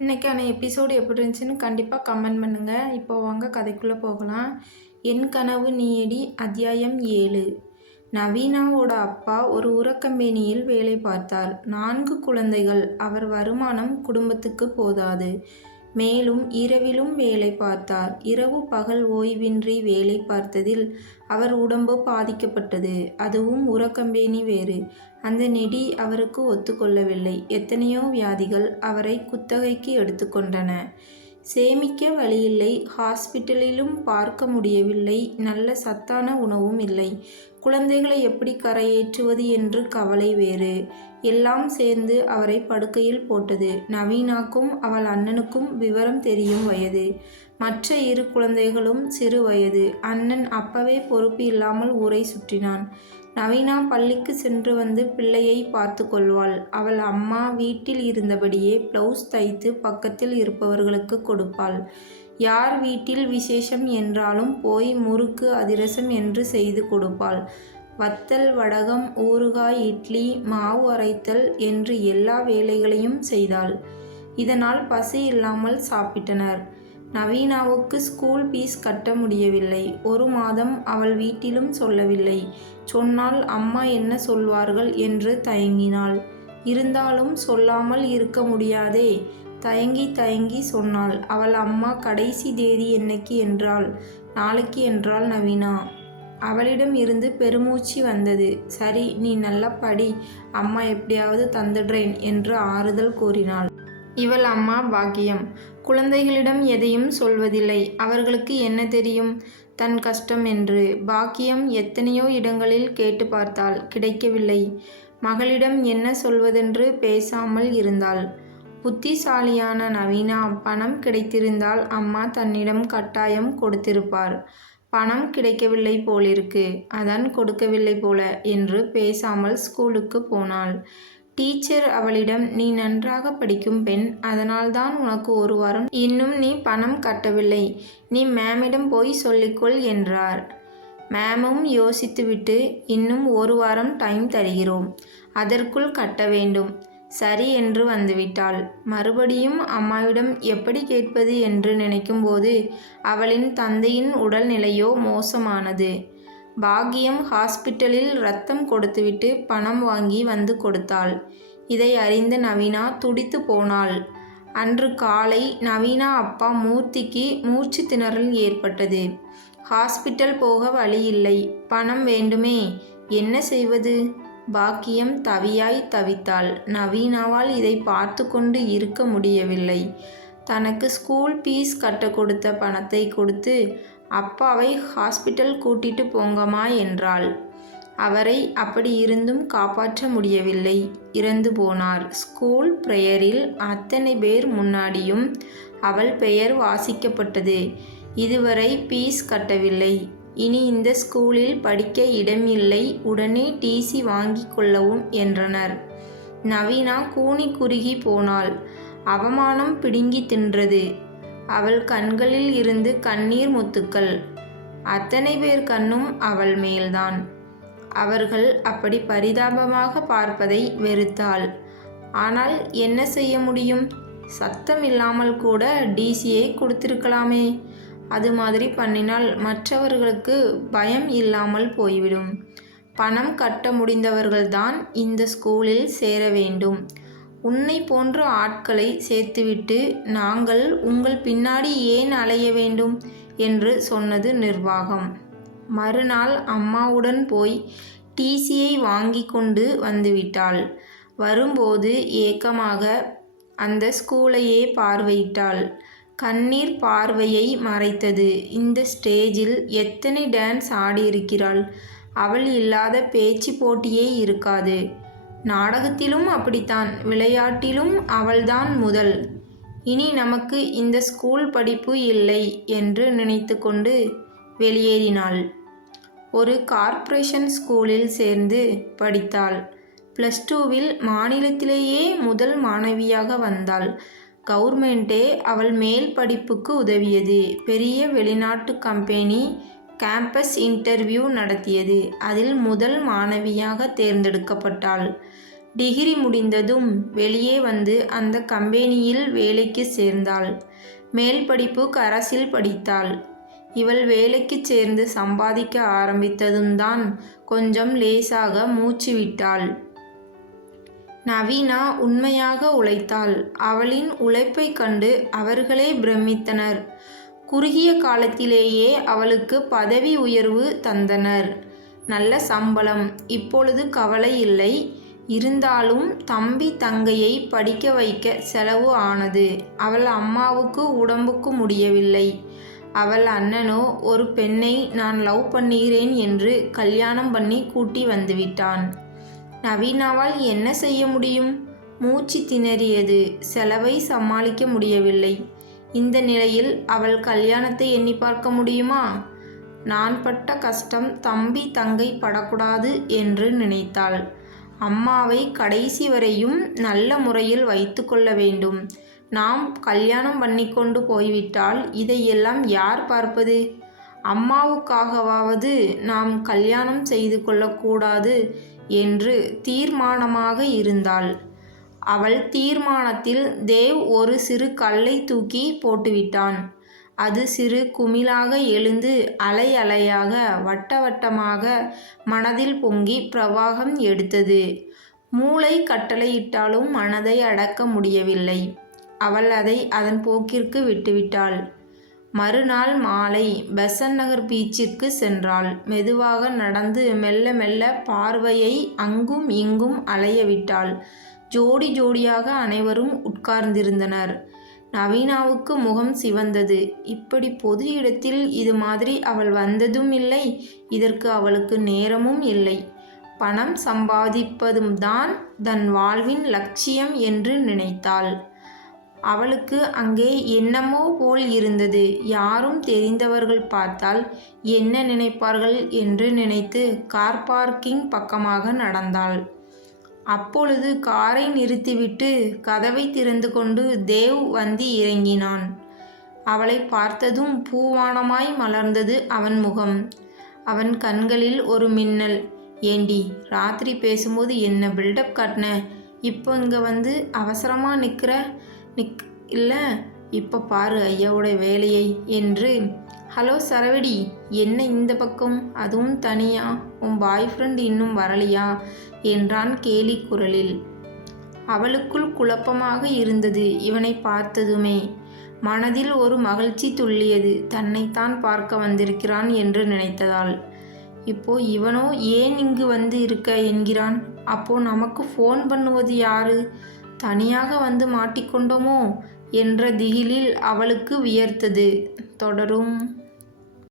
இன்னைக்கான எபிசோடு எப்படி இருந்துச்சுன்னு கண்டிப்பாக கமெண்ட் பண்ணுங்கள். இப்போ வாங்க கதைக்குள்ளே போகலாம். என் கனவு நீயடி அத்தியாயம் 7. நவீனாவோட அப்பா ஒரு உரக்கம்பெனியில் வேலை பார்த்தார். 4 குழந்தைகள். அவர் வருமானம் குடும்பத்துக்கு போதாது. மேலும் இரவிலும் வேலை பார்த்தார். இரவு பகல் ஓய்வின்றி வேலை பார்த்ததில் அவர் உடம்பு பாதிக்கப்பட்டது. அதுவும் உரக்கம்பெனி வேறு. அந்த நெடி அவருக்கு ஒத்துக்கொள்ளவில்லை. எத்தனையோ வியாதிகள் அவரை குத்தகைக்கு எடுத்துக்கொண்டன. சேமிக்க வழியில்லை. ஹாஸ்பிட்டலிலும் பார்க்க முடியவில்லை. நல்ல சத்தான உணவும் இல்லை. குழந்தைகளை எப்படி கரையேற்றுவது என்று கவலை வேறு. எல்லாம் சேர்ந்து அவரை படுக்கையில் போட்டது. நவீனாக்கும் அவள் அண்ணனுக்கும் விவரம் தெரியும் வயது. மற்ற 2 குழந்தைகளும் சிறு வயது. அண்ணன் அப்பவே பொறுப்பு இல்லாமல் ஊரை சுற்றினான். நவீனா பள்ளிக்கு சென்று வந்து பிள்ளையை பார்த்து கொள்வாள். அவள் அம்மா வீட்டில் இருந்தபடியே பிளவுஸ் தைத்து பக்கத்தில் இருப்பவர்களுக்கு கொடுப்பாள். யார் வீட்டில் விசேஷம் என்றாலும் போய் முறுக்கு அதிரசம் என்று செய்து கொடுப்பாள். வத்தல் வடகம் ஊறுகாய் இட்லி மாவு அரைத்தல் என்று எல்லா வேலைகளையும் செய்தாள். இதனால் பசி இல்லாமல் சாப்பிட்டனர். நவீனாவுக்கு ஸ்கூல் ஃபீஸ் கட்ட முடியவில்லை. 1 மாதம் அவள் வீட்டிலும் சொல்லவில்லை. சொன்னால் அம்மா என்ன சொல்வார்கள் என்று தயங்கினாள். இருந்தாலும் சொல்லாமல் இருக்க முடியாதே. தயங்கி சொன்னாள். அவள் அம்மா கடைசி தேதி என்னைக்கு என்றாள். நாளைக்கு என்றாள் நவீனா. அவளிடம் இருந்து பெருமூச்சு வந்தது. சரி, நீ நல்லா படி, அம்மா எப்படியாவது தந்துடுறேன் என்று ஆறுதல் கூறினாள். இவள் அம்மா பாக்கியம் குழந்தைகளிடம் எதையும் சொல்வதில்லை. அவர்களுக்கு என்ன தெரியும் தன் கஷ்டம் என்று. பாக்கியம் எத்தனையோ இடங்களில் கேட்டு பார்த்தாள். கிடைக்கவில்லை. மகளிடம் என்ன சொல்வதென்று பேசாமல் இருந்தாள். புத்திசாலியான நவீனா பணம் கிடைத்திருந்தால் அம்மா தன்னிடம் கட்டாயம் கொடுத்திருப்பார். பணம் கிடைக்கவில்லை போலிருக்கு, அதான் கொடுக்கவில்லை போல என்று பேசாமல் ஸ்கூலுக்கு போனாள். டீச்சர் அவளிடம், நீ நன்றாக படிக்கும் பெண், அதனால்தான் உனக்கு 1 வாரம் இன்னும் நீ பணம் கட்டவில்லை. நீ மேமிடம் போய் சொல்லிக்கொள் என்றார். மேமும் யோசித்துவிட்டு, இன்னும் 1 வாரம் டைம் தருகிறோம், அதற்குள் கட்ட வேண்டும். சரி என்று வந்துவிட்டாள். மறுபடியும் அம்மாவிடம் எப்படி கேட்பது என்று நினைக்கும்போது அவளின் தந்தையின் உடல்நிலையோ மோசமானது. பாக்கியம் ஹாஸ்பிட்டலில் ரத்தம் கொடுத்துவிட்டு பணம் வாங்கி வந்து கொடுத்தாள். இதை அறிந்த நவீனா துடித்து போனாள். அன்று காலை நவீனா அப்பா மூர்த்திக்கு மூச்சு திணறல் ஏற்பட்டது. ஹாஸ்பிட்டல் போக வழி இல்லை. பணம் வேண்டுமே, என்ன செய்வது? பாக்கியம் தவியாய் தவித்தாள். நவீனாவால் இதை பார்த்து கொண்டு இருக்க முடியவில்லை. தனக்கு ஸ்கூல் ஃபீஸ் கட்ட கொடுத்த பணத்தை கொடுத்து அப்பாவை ஹாஸ்பிட்டல் கூட்டிட்டு போங்கம்மா என்றாள். அவரை அப்படி இருந்தும் காப்பாற்ற முடியவில்லை. இறந்து போனார். ஸ்கூல் பிரேயரில் அத்தனை பேர் முன்னாடியும் அவள் பெயர் வாசிக்கப்பட்டது. இதுவரை ஃபீஸ் கட்டவில்லை. இனி இந்த ஸ்கூலில் படிக்க இடம் இல்லை, உடனே டிசி வாங்கி கொள்ளவும் என்றனர். நவீனா கூனி குறுகி போனாள். அவமானம் பிடுங்கி தின்றது. அவள் கண்களில் இருந்து கண்ணீர் முத்துக்கள். அத்தனை பேர் கண்ணும் அவள் மேல்தான். அவர்கள் அப்படி பரிதாபமாக பார்ப்பதை வெறுத்தாள். ஆனால் என்ன செய்ய முடியும்? சத்தம் இல்லாமல் கூட டிசியை கொடுத்திருக்கலாமே. அது மாதிரி பண்ணினால் மற்றவர்களுக்கு பயம் இல்லாமல் போய்விடும். பணம் கட்ட முடிந்தவர்கள்தான் இந்த ஸ்கூலில் சேர வேண்டும். உன்னை போன்ற ஆட்களை சேர்த்துவிட்டு நாங்கள் உங்கள் பின்னாடி ஏன் அலைய வேண்டும் என்று சொன்னது நிர்வாகம். மறுநாள் அம்மாவுடன் போய் டிசியை வாங்கி கொண்டு வந்துவிட்டாள். வரும்போது ஏக்கமாக அந்த ஸ்கூலையே பார்வையிட்டாள். கண்ணீர் பார்வையை மறைத்தது. இந்த ஸ்டேஜில் எத்தனை டான்ஸ் ஆடியிருக்கிறாள். அவள் இல்லாத பேச்சு போட்டியே இருக்காது. நாடகத்திலும் அப்படித்தான், விளையாட்டிலும் அவள்தான் முதல். இனி நமக்கு இந்த ஸ்கூல் படிப்பு இல்லை என்று நினைத்து கொண்டு வெளியேறினாள். ஒரு கார்ப்பரேஷன் ஸ்கூலில் சேர்ந்து படித்தாள். +2வில் மாநிலத்திலேயே முதல் மாணவியாக வந்தாள். கவர்மெண்ட்டே அவள் மேல் படிப்புக்கு உதவியது. பெரிய வெளிநாட்டு கம்பெனி கேம்பஸ் இன்டர்வியூ நடத்தியது. அதில் முதல் மாணவியாக தேர்ந்தெடுக்கப்பட்டாள். டிகிரி முடிந்ததும் வெளியே வந்து அந்த கம்பெனியில் வேலைக்கு சேர்ந்தாள். மேல் படிப்பு கரஸில் படித்தாள். இவள் வேலைக்கு சேர்ந்து சம்பாதிக்க ஆரம்பித்ததும் தான் கொஞ்சம் லேசாக மூச்சு விட்டாள். நவீனா உண்மையாக உழைத்தாள். அவளின் உழைப்பை கண்டு அவர்களே பிரமித்தனர். குறுகிய காலத்திலேயே அவளுக்கு பதவி உயர்வு தந்தனர். நல்ல சம்பளம். இப்பொழுது கவலை இல்லை. இருந்தாலும் தம்பி தங்கையை படிக்க வைக்க செலவு ஆனது. அவள் அம்மாவுக்கு உடம்புக்கு முடியவில்லை. அவள் அண்ணனோ ஒரு பெண்ணை நான் லவ் பண்ணுகிறேன் என்று கல்யாணம் பண்ணி கூட்டி வந்துவிட்டான். நவீனாவால் என்ன செய்ய முடியும்? மூச்சு திணறியது. செலவை சமாளிக்க முடியவில்லை. இந்த நிலையில் அவள் கல்யாணத்தை எண்ணி பார்க்க முடியுமா? நான் பட்ட கஷ்டம் தம்பி தங்கை படக்கூடாது என்று நினைத்தாள். அம்மாவை கடைசி வரையும் நல்ல முறையில் வைத்து கொள்ள வேண்டும். நாம் கல்யாணம் பண்ணிக்கொண்டு போய்விட்டால் இதையெல்லாம் யார் பார்ப்பது? அம்மாவுக்காகவாவது நாம் கல்யாணம் செய்து கொள்ளக்கூடாது என்று தீர்மானமாக இருந்தாள். அவள் தீர்மானத்தில் தேவ் ஒரு சிறு கல்லை தூக்கி போட்டுவிட்டான். அது சிறு குமிழாக எழுந்து அலை அலையாக வட்ட வட்டமாக மனதில் பொங்கி பிரவாகம் எடுத்தது. மூளை கட்டளையிட்டாலும் மனதை அடக்க முடியவில்லை. அவள் அதை அதன் போக்கிற்கு விட்டுவிட்டாள். மறுநாள் மாலை பெசன்ட் நகர் பீச்சிற்கு சென்றாள். மெதுவாக நடந்து மெல்ல மெல்ல பார்வையை அங்கும் இங்கும் அலைய விட்டாள். ஜோடி ஜோடியாக அனைவரும் உட்கார்ந்திருந்தனர். நவீனாவுக்கு முகம் சிவந்தது. இப்படி பொது இடத்தில் இது மாதிரி அவள் வந்ததும் இல்லை. இதற்கு அவளுக்கு நேரமும் இல்லை. பணம் சம்பாதிப்பதும் தான் தன் வாழ்வின் லட்சியம் என்று நினைத்தாள். அவளுக்கு அங்கே என்னமோ போல் இருந்தது. யாரும் தெரிந்தவர்கள் பார்த்தால் என்ன நினைப்பார்கள் என்று நினைத்து கார் பார்க்கிங் பக்கமாக நடந்தாள். அப்பொழுது காரை நிறுத்திவிட்டு கதவை திறந்து கொண்டு தேவ் வந்து இறங்கினான். அவளை பார்த்ததும் பூவானமாய் மலர்ந்தது அவன் முகம். அவன் கண்களில் ஒரு மின்னல். ஏண்டி, ராத்திரி பேசும்போது என்ன பில்டப் காட்டின? இப்போ இங்கே வந்து அவசரமாக இல்லை இப்போ பாரு ஐயாவோட வேலையை என்று. ஹலோ சரவடி, என்ன இந்த பக்கம், அதுவும் தனியா? உன் பாய் ஃப்ரெண்ட் இன்னும் வரலையா என்றான் கேலி குரலில். அவளுக்குள் குழப்பமாக இருந்தது. இவனை பார்த்ததுமே மனதில் ஒரு மகிழ்ச்சி துள்ளியது. தன்னைத்தான் பார்க்க வந்திருக்கிறான் என்று நினைத்ததால். இப்போ இவனோ ஏன் இங்கு வந்து இருக்க என்கிறான். அப்போ நமக்கு ஃபோன் பண்ணுவது யாரு? தனியாக வந்து மாட்டிக்கொண்டோமோ என்ற திகிலில் அவளுக்கு வியர்த்தது. தொடரும்.